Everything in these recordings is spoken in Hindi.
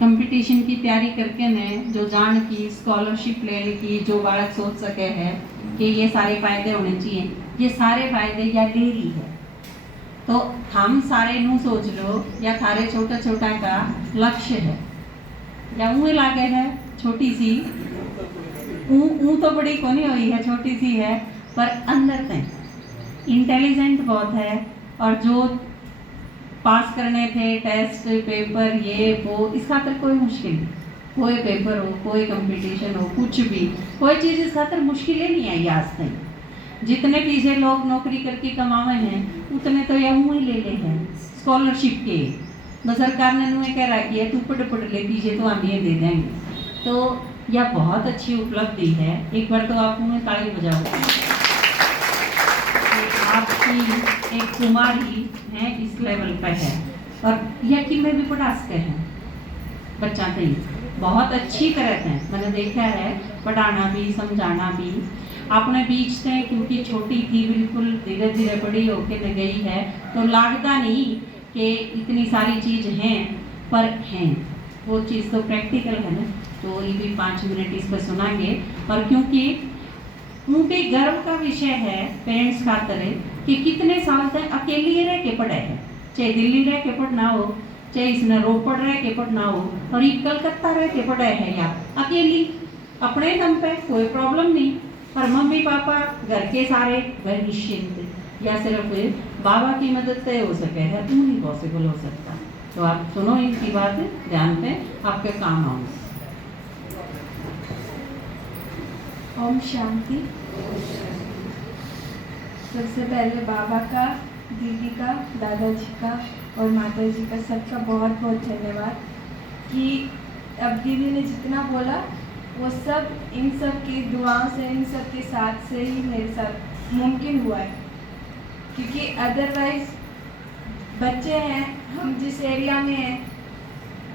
कंपटीशन की तैयारी करके ने जो जान की स्कॉलरशिप लेने की जो बालक सोच सके है कि ये सारे फायदे होने चाहिए, ये सारे फायदे या डेरी है। तो हम सारे नू सोच लो या थारे छोटा छोटा का लक्ष्य है या ऊँ लागे है छोटी सी ऊँ तो बड़ी कोनी हुई है, छोटी सी है, पर अंदर तक इंटेलिजेंट बहुत है। और जो पास करने थे टेस्ट पेपर ये वो, इस खातर कोई मुश्किल नहीं, कोई पेपर हो कोई कंपटीशन हो कुछ भी, कोई चीज़ इस खातर मुश्किल ही नहीं आई आज तक। जितने पीछे लोग नौकरी करके कमावे हैं उतने तो यह ही ले ले हैं स्कॉलरशिप के। तो सरकार ने उन्हें कह रखी है तू पट ले पीछे तो हम ये दे देंगे। तो यह बहुत अच्छी उपलब्धि है, एक बार तो आप उन्हें ताली बजाओ। आपकी एक कुमारी है इस लेवल पर है और यकीन में भी पढ़ा सकते हैं बच्चा कहीं बहुत अच्छी तरह से मैंने देखा है, पढ़ाना भी समझाना भी। आपने बीच से क्योंकि छोटी थी बिल्कुल धीरे धीरे बड़ी होके गई है तो लगता नहीं कि इतनी सारी चीज़ हैं, पर हैं वो चीज़ तो प्रैक्टिकल है ना। तो ये भी 5 मिनट इस पर सुनाएंगे। और क्योंकि उनके गर्व का विषय है पेरेंट्स खातर कि कितने साल तक अकेली रह के पढ़े हैं, चाहे दिल्ली रह के पढ़ना हो चाहे इसने रोपड़ रह के पढ़ना हो, और ये कलकत्ता रह के पढ़े है या अकेली अपने दम पे कोई प्रॉब्लम नहीं। पर मम्मी पापा घर के सारे वह निश्चिंत या सिर्फ बाबा की मदद से हो सके है वो नहीं पॉसिबल हो सकता। तो आप सुनो इनकी बात, ध्यान पे आपके काम आऊँगा। ओम शांति। सबसे पहले बाबा का, दीदी का, दादाजी का और माताजी का सबका बहुत बहुत धन्यवाद कि अब दीदी ने जितना बोला वो सब इन सब की दुआओं से, इन सब के साथ से ही मेरे साथ मुमकिन हुआ है। क्योंकि अदरवाइज बच्चे हैं, हम जिस एरिया में हैं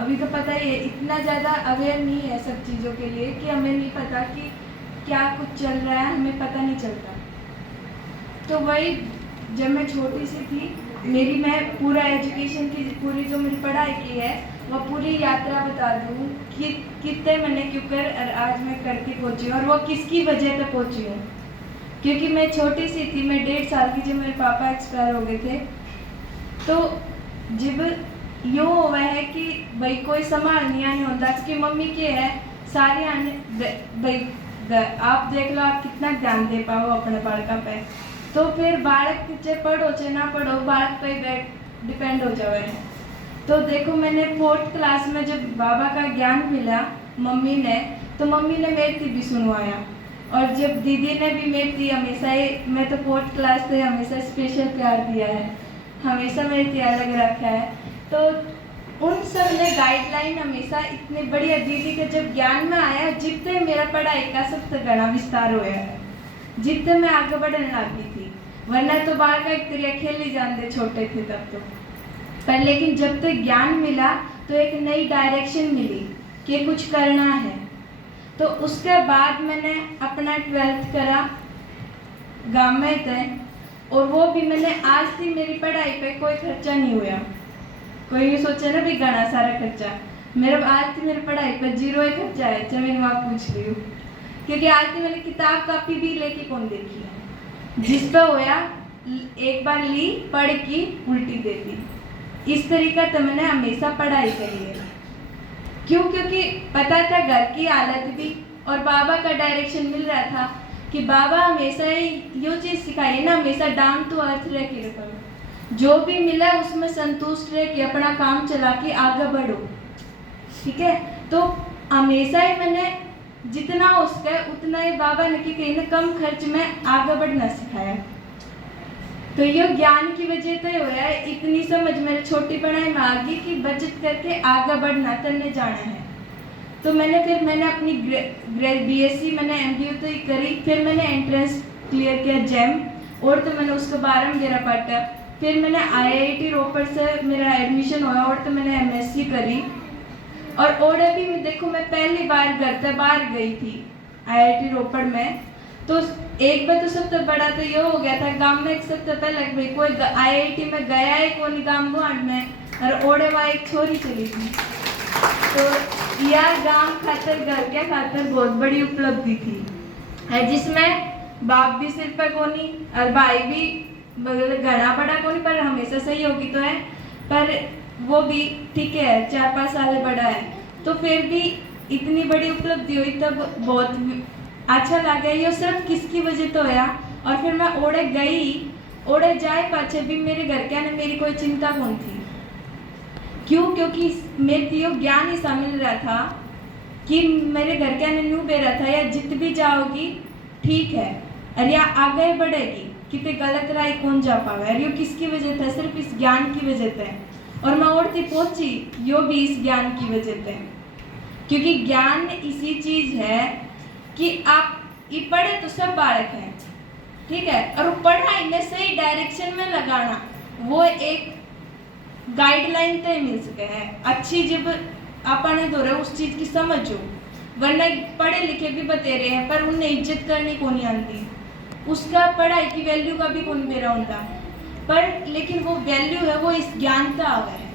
अभी तो पता ही है, इतना ज़्यादा अवेयर नहीं है सब चीज़ों के लिए कि हमें नहीं पता कि क्या कुछ चल रहा है, हमें पता नहीं चलता। तो वही जब मैं छोटी सी थी मैं पूरा एजुकेशन की पूरी जो मेरी पढ़ाई की है वह पूरी यात्रा बता दूँ कि कितने मैंने क्यों कर आज मैं करके पहुँची हूँ और वो किसकी वजह से पहुँची हूँ। क्योंकि मैं छोटी सी थी, मैं 1.5 साल की जब मेरे पापा एक्सपायर हो गए थे, तो जब यूँ हुआ है कि भाई कोई संभाल नहीं होता कि मम्मी के है सारे आने भाई आप देख लो आप कितना ध्यान दे पाओ अपने बालका पे। तो फिर बालक चाहे पढ़ो चाहे ना पढ़ो बालक पे डिपेंड हो जाए। तो देखो मैंने 4th क्लास में जब बाबा का ज्ञान मिला मम्मी ने, तो मम्मी ने मेरी भी सुनवाया। और जब दीदी ने भी मेरी हमेशा ही, मैं तो 4th क्लास से हमेशा स्पेशल प्यार दिया है, हमेशा मेरी अलग रखा है। तो उन सब ने गाइडलाइन हमेशा इतने बढ़िया, दीदी के जब ज्ञान में आया जितने मेरा पढ़ाई का सबसे घना विस्तार होया है, जितने मैं आगे बढ़ने लगी थी। वरना तो बाहर का एक तरीका खेल ही जानते छोटे थे तब तो, पर लेकिन जब तक ज्ञान मिला तो एक नई डायरेक्शन मिली कि कुछ करना है। तो उसके बाद मैंने अपना 12th करा गाँव में थे, और वो भी मैंने आज तक मेरी पढ़ाई पे कोई खर्चा नहीं हुआ। कोई ये सोचे ना भी घना सारा खर्चा, मेरा आज तक मेरी पढ़ाई पर 0 ही खर्चा है, चाहे मेरी माँ पूछ रही हूँ। क्योंकि आज तक मैंने किताब कापी भी लेके कौन देखी है, जिस पर होया एक बार ली पढ़ की उल्टी दे दी। इस तरीका तो मैंने हमेशा पढ़ाई करी है। क्यों? क्योंकि पता था घर की हालत भी, और बाबा का डायरेक्शन मिल रहा था कि बाबा हमेशा ही यो चीज़ सिखाइए ना, हमेशा डाउन टू अर्थ रह के रखो, जो भी मिला उसमें संतुष्ट रह के अपना काम चला के आगे बढ़ो। ठीक है? तो हमेशा ही मैंने जितना हो सके उतना ही बाबा ने कि कहीं ना कम खर्च में आगे बढ़ना सिखाया। तो ये ज्ञान की वजह तो हो है, इतनी समझ मेरे छोटी पढ़ाई में आ गई कि बचत करके आगे बढ़ना तन्ने जाना है। तो मैंने अपनी BSc मैंने MBA तो ही करी, फिर मैंने एंट्रेंस क्लियर किया JAM, और तो मैंने उसको 12 वगैरह पढ़ा। फिर मैंने IIT रोपड़ से मेरा एडमिशन हुआ, और तो मैंने MSc करी। और ODP में देखो मैं पहली बार घर से बाहर गई थी IIT रोपड़ में। तो एक बार तो सबसे बड़ा तो ये हो गया था गांव में, एक सबसे पहले भाई कोई IIT में गया है कौन गांव गुआंढ में, और ओढ़े वहाँ एक छोरी चली थी। तो यह गांव खातर घर के खातर बहुत बड़ी उपलब्धि थी है, जिसमें बाप भी सिर पर कोनी और भाई भी घना बड़ा कोनी पर हमेशा सही होगी तो है, पर वो भी ठीक है 4-5 साल बड़ा है, तो फिर भी इतनी बड़ी उपलब्धि हुई तब बहुत अच्छा लगा। ये सब किसकी वजह तो है। और फिर मैं ओड़े गई, ओड़े जाए पाछे भी मेरे घर के ने मेरी कोई चिंता कौन थी। क्यों? क्योंकि मेरे दियो ज्ञान ही मिल रहा था कि मेरे घर के ने न्यू बे रहा था या जित भी जाओगी ठीक है और या आगे बढ़ेगी, कितने गलत राय कौन जा पावे। और यो किसकी वजह था? सिर्फ इस ज्ञान की वजह से। और मैं ओढ़ती पहुंची यो भी इस ज्ञान की वजह से, क्योंकि ज्ञान इसी चीज है कि आप ये पढ़े तो सब बालक हैं, ठीक है, और पढ़ाई में सही डायरेक्शन में लगाना वो एक गाइडलाइन तय मिल सके है अच्छी, जब आपने दो उस चीज की समझो। वरना पढ़े लिखे भी बतेरे हैं पर उन्हें इज्जत करनी को नहीं आती, उसका पढ़ाई की वैल्यू का भी कौन मेरा होता, पर लेकिन वो वैल्यू है वो इस ज्ञान का आवा है।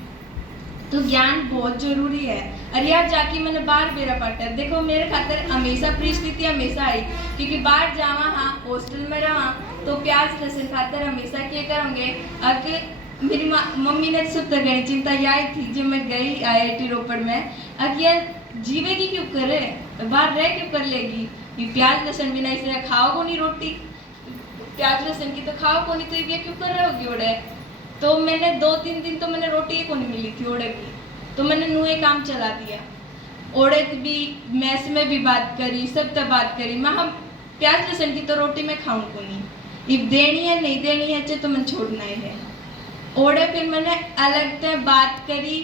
तो ज्ञान बहुत जरूरी है। और यार जाके मैंने बाहर बेरा पाटा देखो मेरे खातर हमेशा परिस्थिति हमेशा आई, क्योंकि बाहर जावा हाँ हॉस्टल में रहा तो प्याज लहसुन खातर हमेशा क्या करेंगे। अगर मेरी मम्मी ने सब तक गई चिंता यही थी जब मैं गई IIT रोपड़ में, अगर जीवेगी क्यों करे, बाहर रह क्यों कर लेगी, ये प्याज लहसुन बिना इसे खाओ को नहीं रोटी, प्याज लहसुन की तो खाओ को नहीं, तो ये क्यों कर रहे होगी ओड़े। तो मैंने 2-3 दिन तो मैंने रोटी ही को नहीं मिली थी ओड़े की, तो मैंने नुए काम चला दिया। ओड़े भी मैस में भी बात करी, सब तक बात करी, मैं हम प्याज लहसुन की तो रोटी में खाऊं को नहीं, if देनी है नहीं देनी है तो मैंने छोड़ना ही है। ओड़े फिर मैंने अलग से बात करी,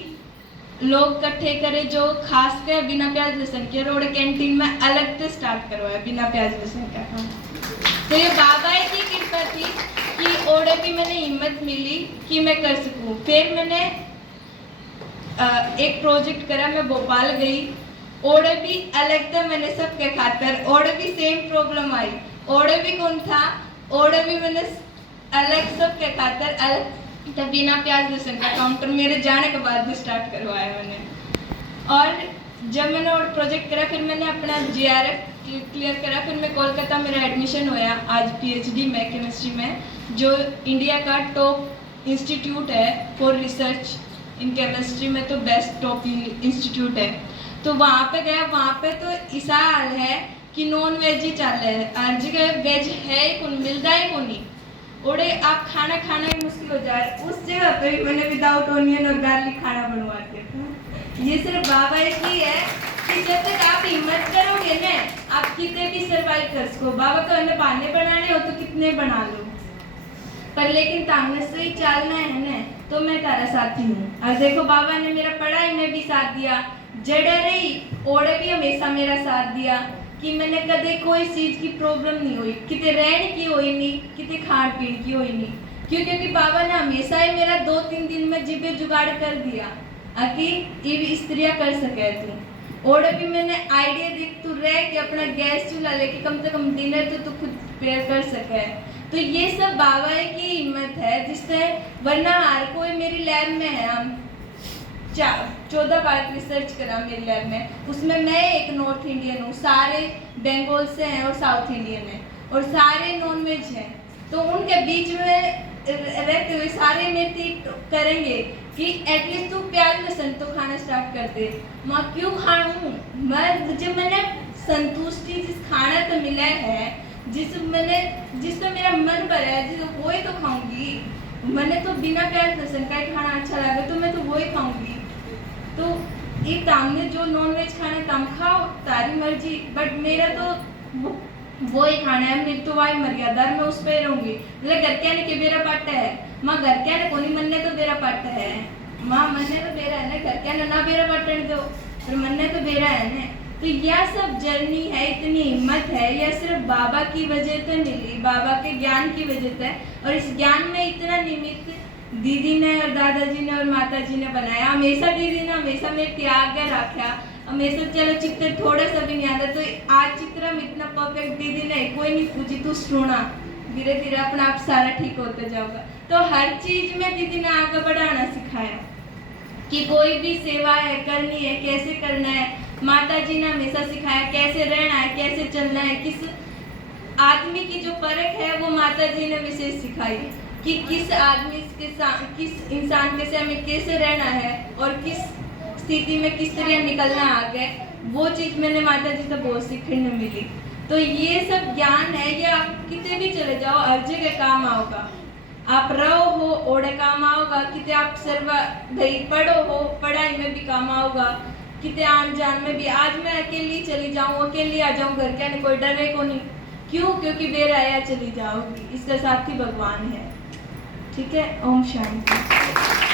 लोग इकट्ठे करे जो खास कर बिना प्याज लहसुन के, रोड कैंटीन में अलग से स्टार्ट करवाया बिना प्याज लहसुन का काम। तो ये बाबा की कृपा थी कि ओड़े भी मैंने हिम्मत मिली कि मैं कर सकूं। फिर मैंने एक प्रोजेक्ट करा, मैं भोपाल गई, ओड़े भी अलग था मैंने सबके खातर, ओड़े भी सेम प्रॉब्लम आई, ओड़े भी कौन था, ओड़े भी मैंने अलग सबके खातर अलग तो बिना प्याज लहसुन का काउंटर मेरे जाने के बाद भी स्टार्ट करवाया मैंने। और जब मैंने और प्रोजेक्ट करा फिर मैंने अपना GRF क्लियर करा, फिर मैं कोलकाता मेरा एडमिशन होया आज PhD में केमिस्ट्री में, जो इंडिया का टॉप इंस्टीट्यूट है फॉर रिसर्च इन केमिस्ट्री में, तो बेस्ट टॉप इंस्टीट्यूट है। तो वहाँ पे गया, वहाँ पे तो ऐसा हाल है कि नॉन वेज ही चल रहा है, हर जगह वेज है ही कौन, मिलता ही कौन नहीं, ओड़े आप खाना ही मुश्किल हो जाए। उस जगह पे भी मैंने विदाउट ऑनियन और गार्लिक खाना बनवा के। ये सिर्फ बाबा की है कि जब तक आप हिम्मत करोगे ना आप कितने भी सर्वाइव कर सको। बाबा को हमें बहाने बनाने हो तो कितने बना लो, पर लेकिन तामने से ही चलना है ना, तो मैं तारा साथी हूँ। और देखो बाबा ने मेरा पढ़ाई में भी साथ दिया, जड़ा रही ओड़े भी हमेशा मेरा साथ दिया कि मैंने कदे कोई चीज की प्रॉब्लम नहीं हुई, कितने रहने की हुई नहीं, कितने खान पीन की हुई नहीं। क्यों? क्योंकि बाबा ने हमेशा ही मेरा 2-3 दिन में जिबे जुगाड़ कर दिया कि ये भी स्त्रियाँ कर सके तू। और भी मैंने आइडिया देख तू रह के अपना गैस चूल्हा लेके कम से कम डिनर तो तू खुद प्रिपेयर कर सके। तो ये सब बाबा की हिम्मत है जिससे, वरना हर कोई मेरी लैब में है, हम 14 बार रिसर्च करा मेरी लैब में, उसमें मैं एक नॉर्थ इंडियन हूँ, सारे बंगाल से हैं और साउथ इंडियन हैं और सारे नॉन वेज हैं। तो उनके बीच में रहते हुए सारे मेरे करेंगे कि एटलीस्ट तू प्याज लहसुन तो खाना स्टार्ट कर दे। मैं क्यों खाऊं? जब मैंने संतुष्टि जिस खाना तो मिला है, जिसमें मेरा मन भरा है, जिस वो ही तो खाऊंगी। मैंने तो बिना प्याज लहसुन का ही खाना अच्छा लगा तो मैं तो वो ही खाऊंगी। तो एक तामने जो नॉन वेज खाना तम खाओ तारी मर्जी, बट मेरा तो वो ही खाना है, मेरी तो वाई मर्यादा मैं उस पर रहूंगी। मतलब घर क्या ने के बेरा पाटा है, माँ घर क्या ने कोनी मनने तो बेरा पाटा है, माँ मनने तो बेरा है ना, घर क्या ने ना बेरा पाटने दो फिर मनने तो बेरा है ना। तो यह सब जर्नी है, इतनी हिम्मत है, यह सिर्फ बाबा की वजह से मिली, बाबा के ज्ञान की वजह से। और इस ज्ञान में इतना निमित्त दीदी ने और दादाजी ने और माता जी ने बनाया। हमेशा दीदी ने हमेशा मेरे त्याग रखा, हमेशा चलो चित्र थोड़ा सा भी नहीं आता तो आज चित्र में इतना परफेक्ट दीदी ने कोई नहीं पूछी तू सुना, धीरे धीरे अपना आप सारा ठीक होता जाएगा। तो हर चीज में दीदी ने आगे बढ़ाना सिखाया कि कोई भी सेवा है करनी है, कैसे करना है, माता जी ने हमेशा सिखाया कैसे रहना है, कैसे चलना है, किस आदमी की जो परख है वो माता जी ने विशेष सिखाई कि किस आदमी के साथ, किस इंसान के साथ हमें कैसे रहना है और किस स्थिति में किस तरह निकलना है आगे। वो चीज़ मैंने माता जी से बहुत सीखने मिली। तो ये सब ज्ञान है, ये आप कितने भी चले जाओ हर जगह काम आओगा। आप रहो हो ओढ़े काम आओगा, कितने आप सर्व भाई पढ़ो हो पढ़ाई में भी काम आओगा, कितने आन जान में भी। आज मैं अकेली चली जाऊँ, अकेली आ जाऊँ, घर के कोई डरे को नहीं। क्यों? क्योंकि बेराया चली जाओगी, इसका साथी भगवान है। ठीक है। ओम शांति।